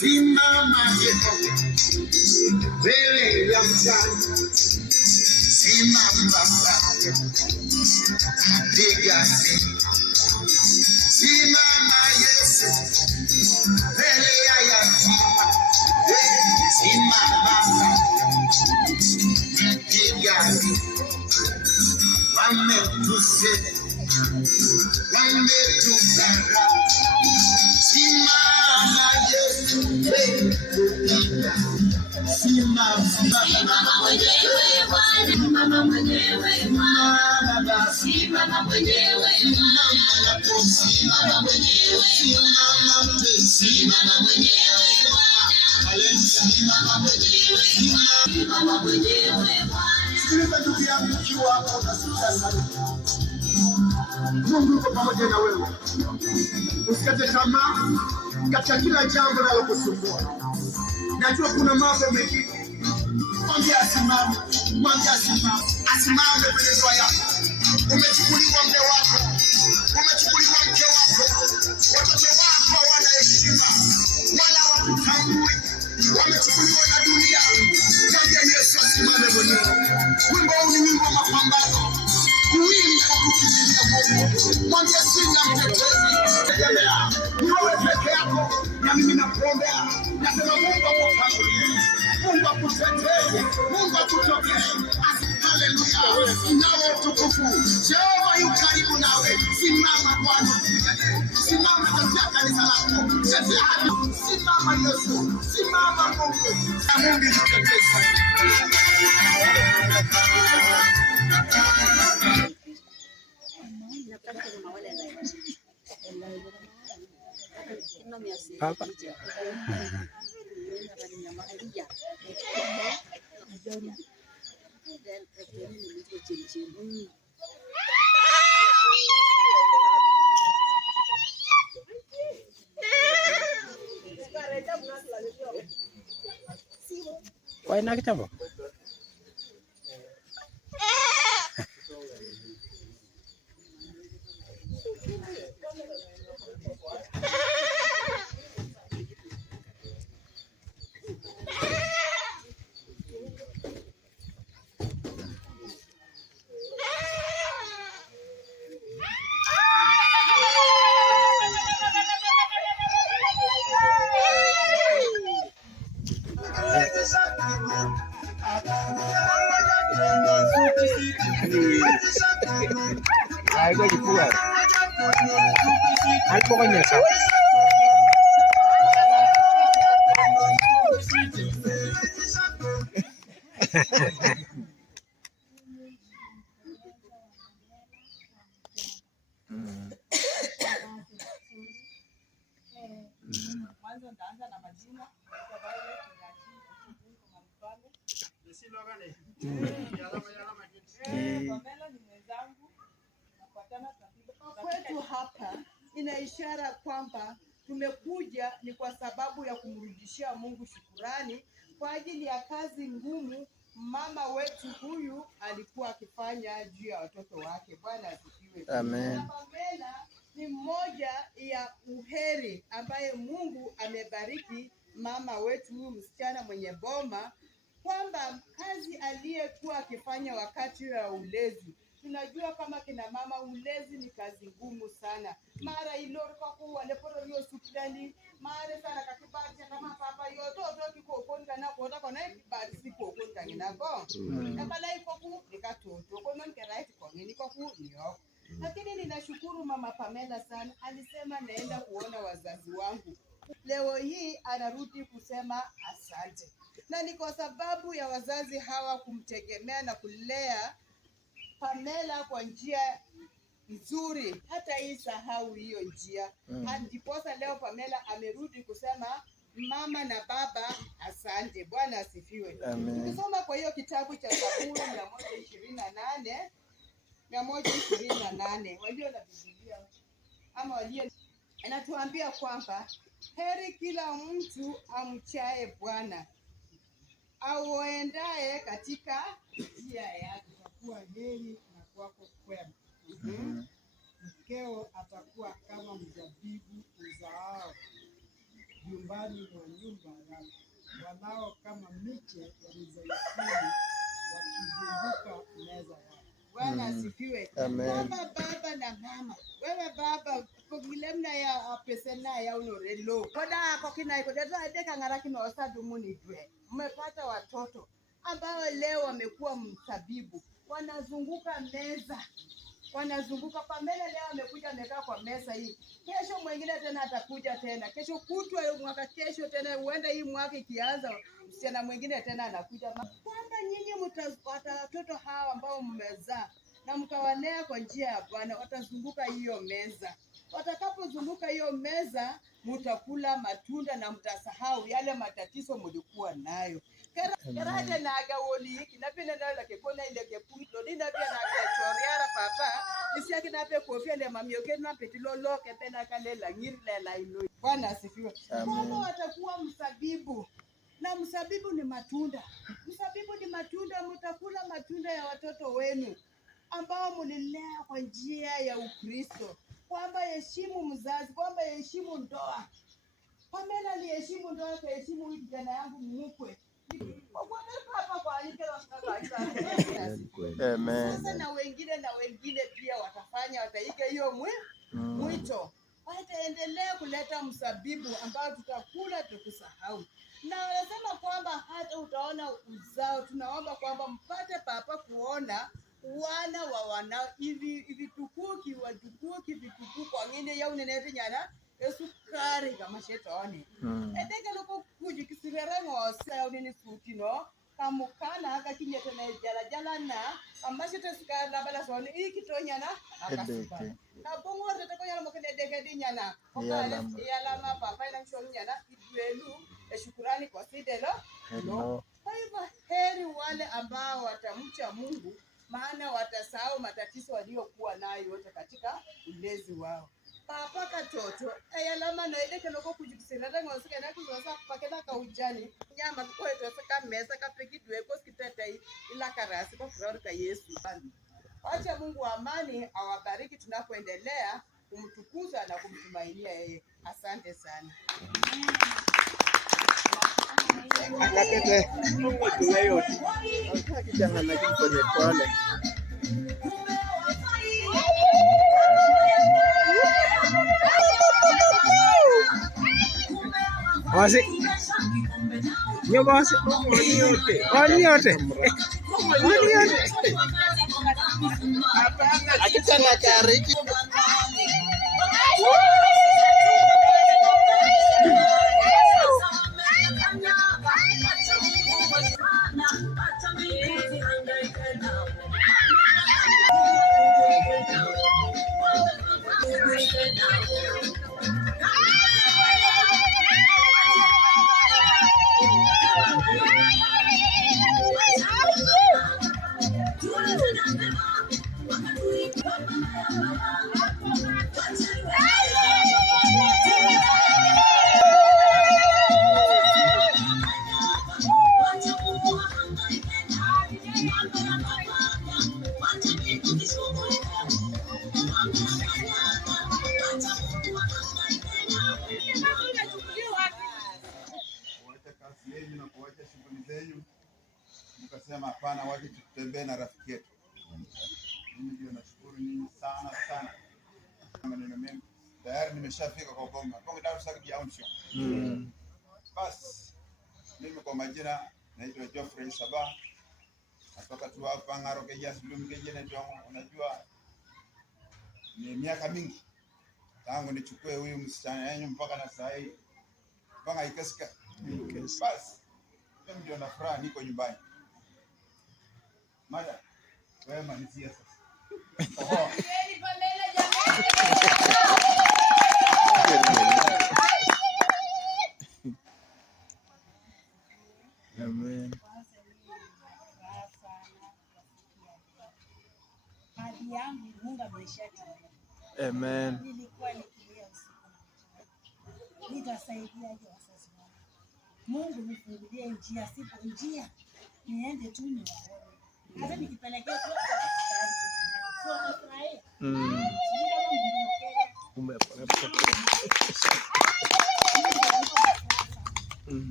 Simama mbele ya mtani, simama mpiga simama Yesu mbele ya yatima, simama mpiga wametuse wametugara, simama Yesu simama mwenyewe Bwana, simama mwenyewe Bwana, simama mwenyewe Bwana, simama mwenyewe Bwana, simama mwenyewe Bwana, simama mwenyewe Bwana. Sikiliza ndugu yangu, ukiwa hapo unasikia sauti, Mungu yuko pamoja na wewe. Usikate tamaa katika kila jambo linalokusumbua. Najua kuna mambo mengi. Mwambie asimame, mwambie asimame, asimame kwenye ndoa yako. Umechukuliwa mume wako, umechukuliwa mke wako, watoto wako hawana heshima wala hawakutambui, wamechukuliwa na dunia. Mwambie Yesu asimame mwenyewe. Wimbo huu ni wimbo wa mapambano, kuimba kwa kukimbilia Mungu. Mwambie sina mtetezi, tegemea ni wewe peke yako, na mimi nakuombea. Nasema Mungu akutangulie, Mungu akutetee, Mungu akutokee. Haleluya, nawe utukufu. Jehova yu karibu nawe. Simama Bwana, simama katika kanisa lako, tetea haki. Simama Yesu, simama Mungu, na Mungu nitetee. Papa. Why not kitambo? Alikuwa jikua. Alikuwa kwenye sawa. Mwanzo nitaanza na majina. Pamela ni mwenzangu. Kwetu hapa ina ishara kwamba tumekuja ni kwa sababu ya kumrudishia Mungu shukurani kwa ajili ya kazi ngumu mama wetu huyu alikuwa akifanya juu ya watoto wake. Bwana asifiwe. Amen. Pamela ni mmoja ya uheri ambaye Mungu amebariki mama wetu huyu msichana mwenye boma, kwamba kazi aliyekuwa akifanya wakati wa ulezi. Tunajua kama kina mama ulezi ni kazi ngumu sana. Mara ilori kwa kuwa leporo hiyo sukudani, mara sana kakibati kama papa yoto kiko konga na kuota kona kibati sipo konga nginako. Kabla iko ku nikatoto kono nkeraiti kwa ngini kwa ku niyo. Lakini ninashukuru mama Pamela sana, alisema naenda kuona wazazi wangu. Leo hii anarudi kusema asante. Na ni kwa sababu ya wazazi hawa kumtegemea na kulea Pamela kwa njia nzuri, hata hii sahau hiyo njia. Ndiposa leo Pamela amerudi kusema mama na baba asante. Bwana asifiwe. Tukisoma kwa hiyo kitabu cha Zaburi 128 walio na Biblia ama walio, anatuambia kwamba heri kila mtu amchaye Bwana, auendaye katika njia yake. Atakuwa heri na kwako kwema. Mkeo atakuwa kama mzabibu uzaao nyumbani mwa nyumba yake, wanao kama miche ya mizeituni wakizunguka meza yake. Bwana asifiwe. Baba na mama, wewe baba kogilemna ya pesena ya unorelo koda kokina iko deka ngaraki na wasadu munidwe. Mmepata watoto ambao leo wamekuwa msabibu, wanazunguka meza, wanazunguka. Pamela leo amekuja amekaa kwa meza hii, kesho mwingine tena atakuja tena, kesho kutwa mwaka kesho tena, huenda hii mwaka ikianza msichana mwingine tena anakuja. Kwamba nyinyi mtapata watoto hawa ambao mmezaa na mkawalea kwa njia ya Bwana, watazunguka hiyo meza. Watakapozunguka hiyo meza, mtakula matunda na mtasahau yale matatizo mlikuwa nayo. Karate na agawoli kinapenda ndala kekona ile kepuito dinda pia na choriara papa isia kinape kofia le mamioke na petilolo kepena kalela ngirle la ilo. Bwana asifiwe. Kama watakuwa msabibu, na msabibu ni matunda. Msabibu ni matunda, mtakula matunda ya watoto wenu ambao mlilea kwa njia ya Ukristo, kwamba heshimu mzazi, kwamba heshimu ndoa. Pamela aliheshimu ndoa, heshimu huyu kijana yangu mkwe. Sasa na wengine pia watafanya, wataiga hiyo mwito. Wataendelea kuleta msabibu ambao tutakula tukusahau. Na wanasema kwamba hata utaona uzao, tunaomba kwamba mpate papa kuona wana wa wanao vitukuki wajukuki vitukuki kwa ngine ya unenete nyana esukari kama shetani. Eteke loko kuji kisireremo wasa unini sutino kamukana aka kinyete na jala na amashete sukari la bala soni ikitonyana akasukari. Na bongo tete ko yala mokene deke di nyana. Okale yala ma papa ina mshoni nyana idwelu shukrani kwa sidelo. No. Kwa hivyo heri wale ambao watamcha Mungu, maana watasahau matatizo waliokuwa nayo yote katika ulezi wao. Papa katoto ayalama na ile keloko kujikisira ngosika na kuzosa pakena ka ujani nyama ko eto saka mesa ka pekidwe ko skiteta ila karasi kwa furaha ka Yesu. Acha Mungu wa amani awabariki tunapoendelea kumtukuza na kumtumainia yeye. Asante sana. Akakete Mungu tunayo. Kijana na kwenye pole. Wasi. Nyo basi. Oni yote. Akitana kari. Nikasema hapana, waje tutembee na rafiki yetu. Mimi ndio nashukuru nyinyi sana sana. Maneno mengi tayari nimeshafika kwa Bonga Dar es Salaam Junction. Bas mimi kwa majina naitwa Geoffrey Sabah, natoka tu hapa Ngaro Kejas Blum Kejene tu. Unajua ni miaka mingi tangu nichukue huyu msichana yenu mpaka na saa hii mpaka ikasika. Bas mimi ndio nafuraha, niko nyumbani. Mada, wewe malizia sasa. Amen. Hadi yangu Mungu ameshatimia. Amen. Nilikuwa nikilia usiku. Nitasaidiaje wazazi wangu? Mungu nifungulie njia, sipo njia. Niende tu niwaone. Hata nikipelekea kwa hospitali. Sio nafurahi.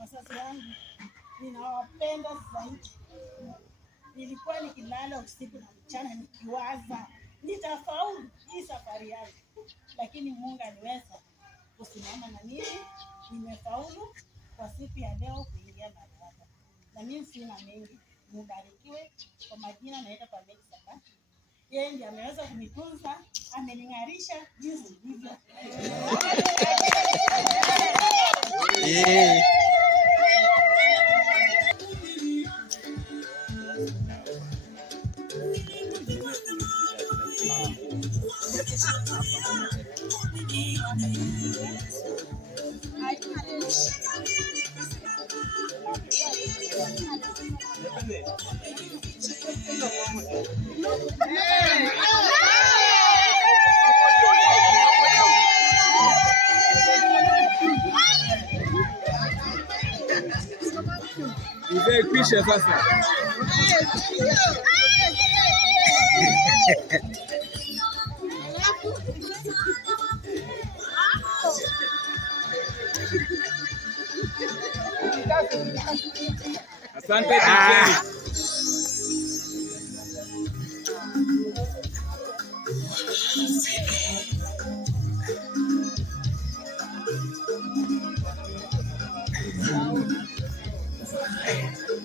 Wazazi wangu ninawapenda zaidi. Nilikuwa nikilala usiku na mchana nikiwaza nitafaulu hii safari yangu, lakini Mungu aliweza kusimama na mimi. Nimefaulu kwa siku ya leo kuingia madarasa, na mimi sina mengi. Mbarikiwe. Kwa majina naenda kwa Meki Sabah. Yeye ndiye ameweza kunitunza, ameningarisha jinsi nilivyo. Kisha sasa. Asante DJ.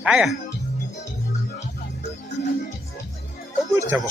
Haya. Chavo.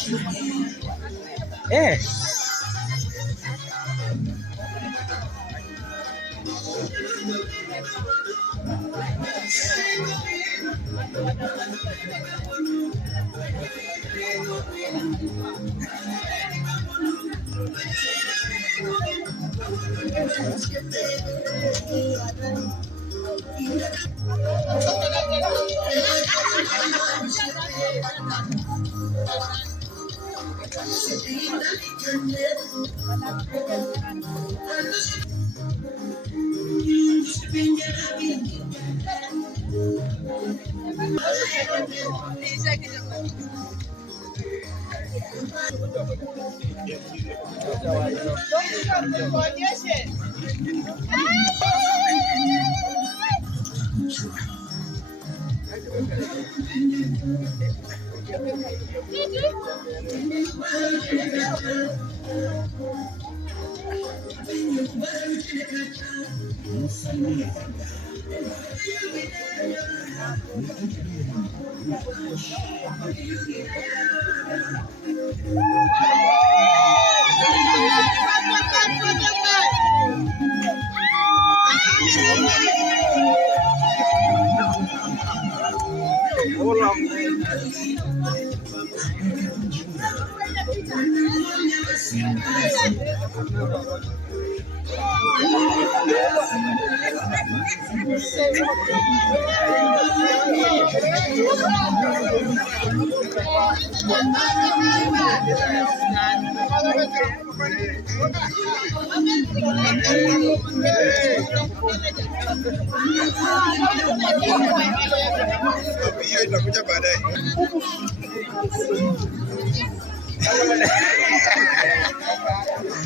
Hiyo itakuja baadaye.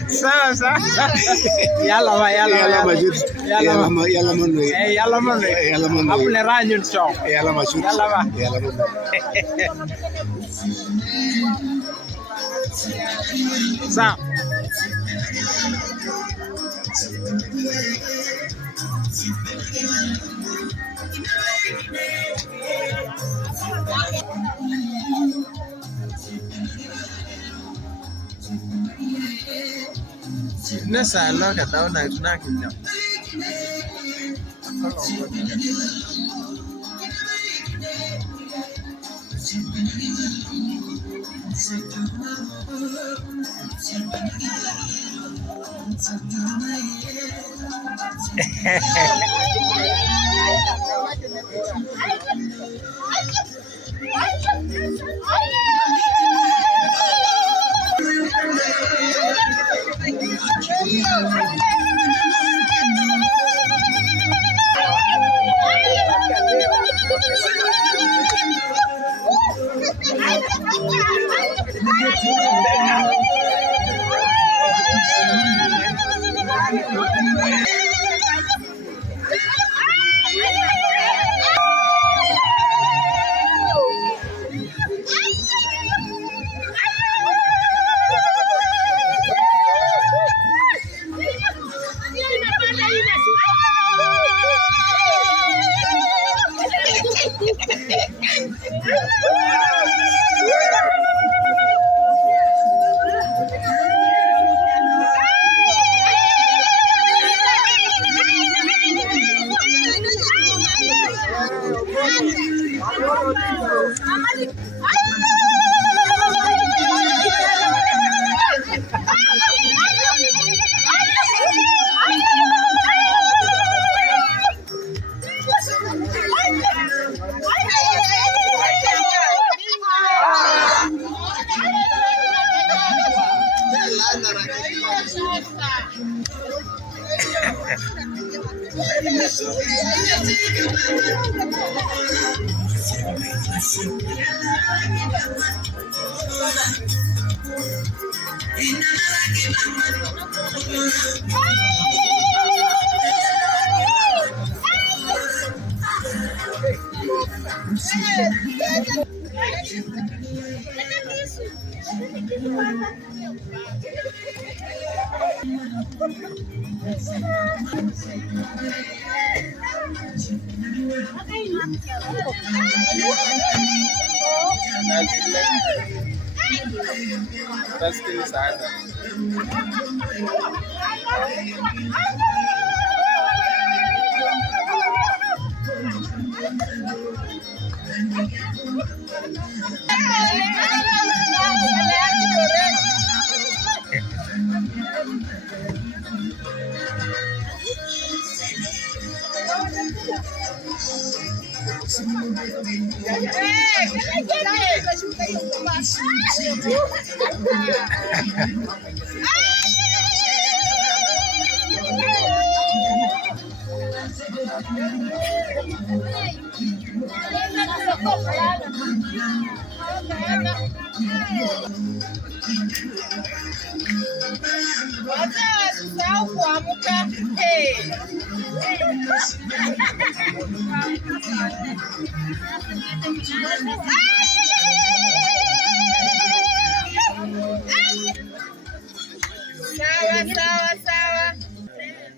Sawa. Yalla ma. Apne ranjun song. Yalla ma. Sawa. Nasa lo ka tao na kinyo.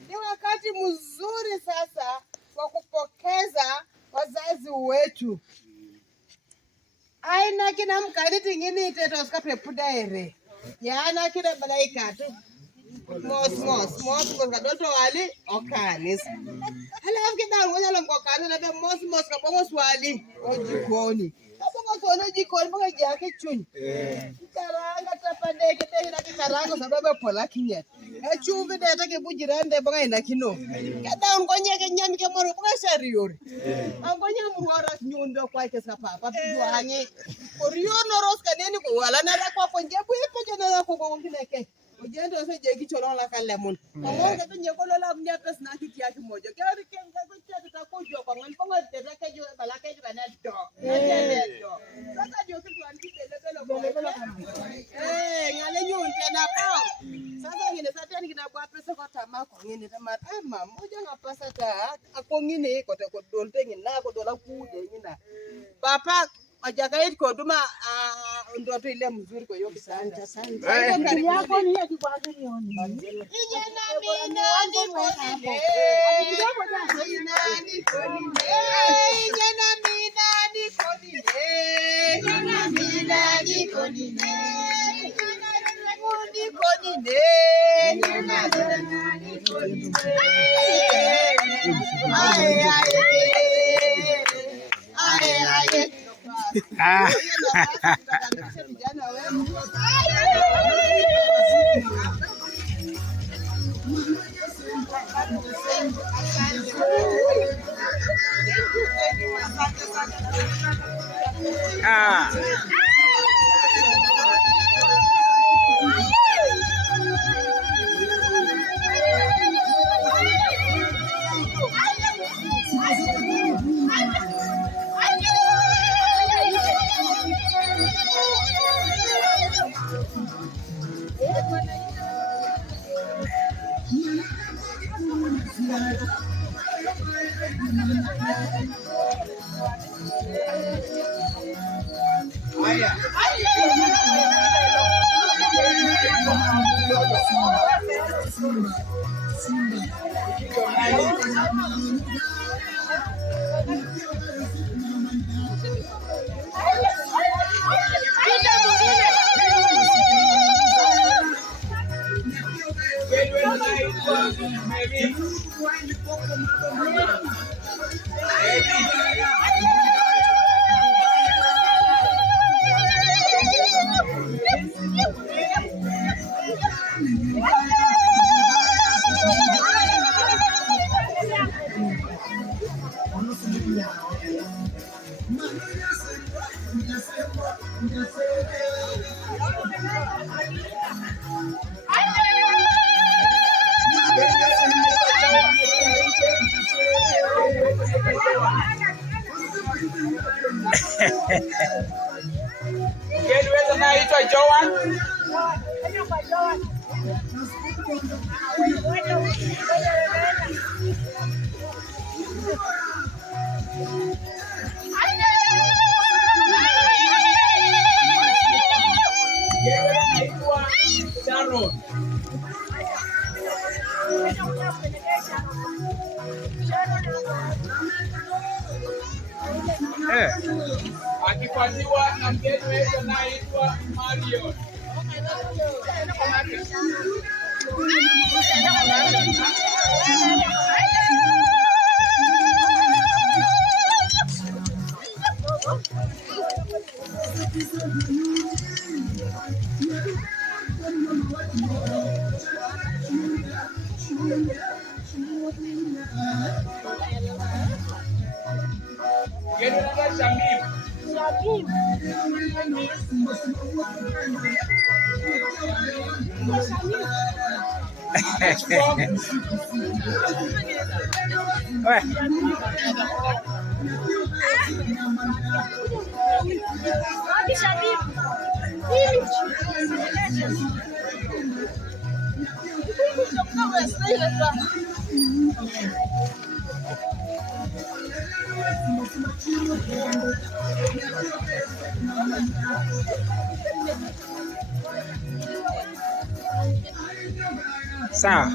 Ni wakati mzuri sasa wa kupokea kina mkani tingini teto skape pudaire. Yana kina malaika tu. Mos kadonto wali okanis. Hala kita ngoja la mkokani na be mos kabongo swali ojikoni. Kabongo swali ojikoni baka jake chuni. Karanga tapande kete hina karanga sababu pola kinyet. Chumvi data ke bujirande baka ina kino. Kada ngonya ke nyami ke moro baka shariori. Ngonya muwara nyundo kwa ke sapapa duangi. Oriyo noros kaneni ko wala na rakwa ponje bu peje na ko ngomkineke. Ujendo se jegi cholo la kalemon. Ngo ke tunye ko la mnya pes na kiti yake moja. Ke ke ko chete ta ko jo ko ngon ko te ke jo bala ke jo na do. Sasa jo kitu andike lelo ngale nyonte na bao. Sasa ngine sasa ngina kwa pesa ko tama ko ngine tama ama moja ngapasa ta ko ngine ko te ko dolte ngina ko dola kude ngina. Papa Ajakaiti kwa duma ndoto ile mzuri kwa hiyo kisanta. Asante. Yako ni ya kibadili yoni. Ijana minani konile. Minani konile. Ijana minani konile. Ijana minani konile. Ijana minani konile. Ijana minani konile. Aye. Mgeni wetu anaitwa Joan. Akifuatiwa na mgeni wetu anaitwa Marion. Mgeni anaitwa Shamim. Sawa.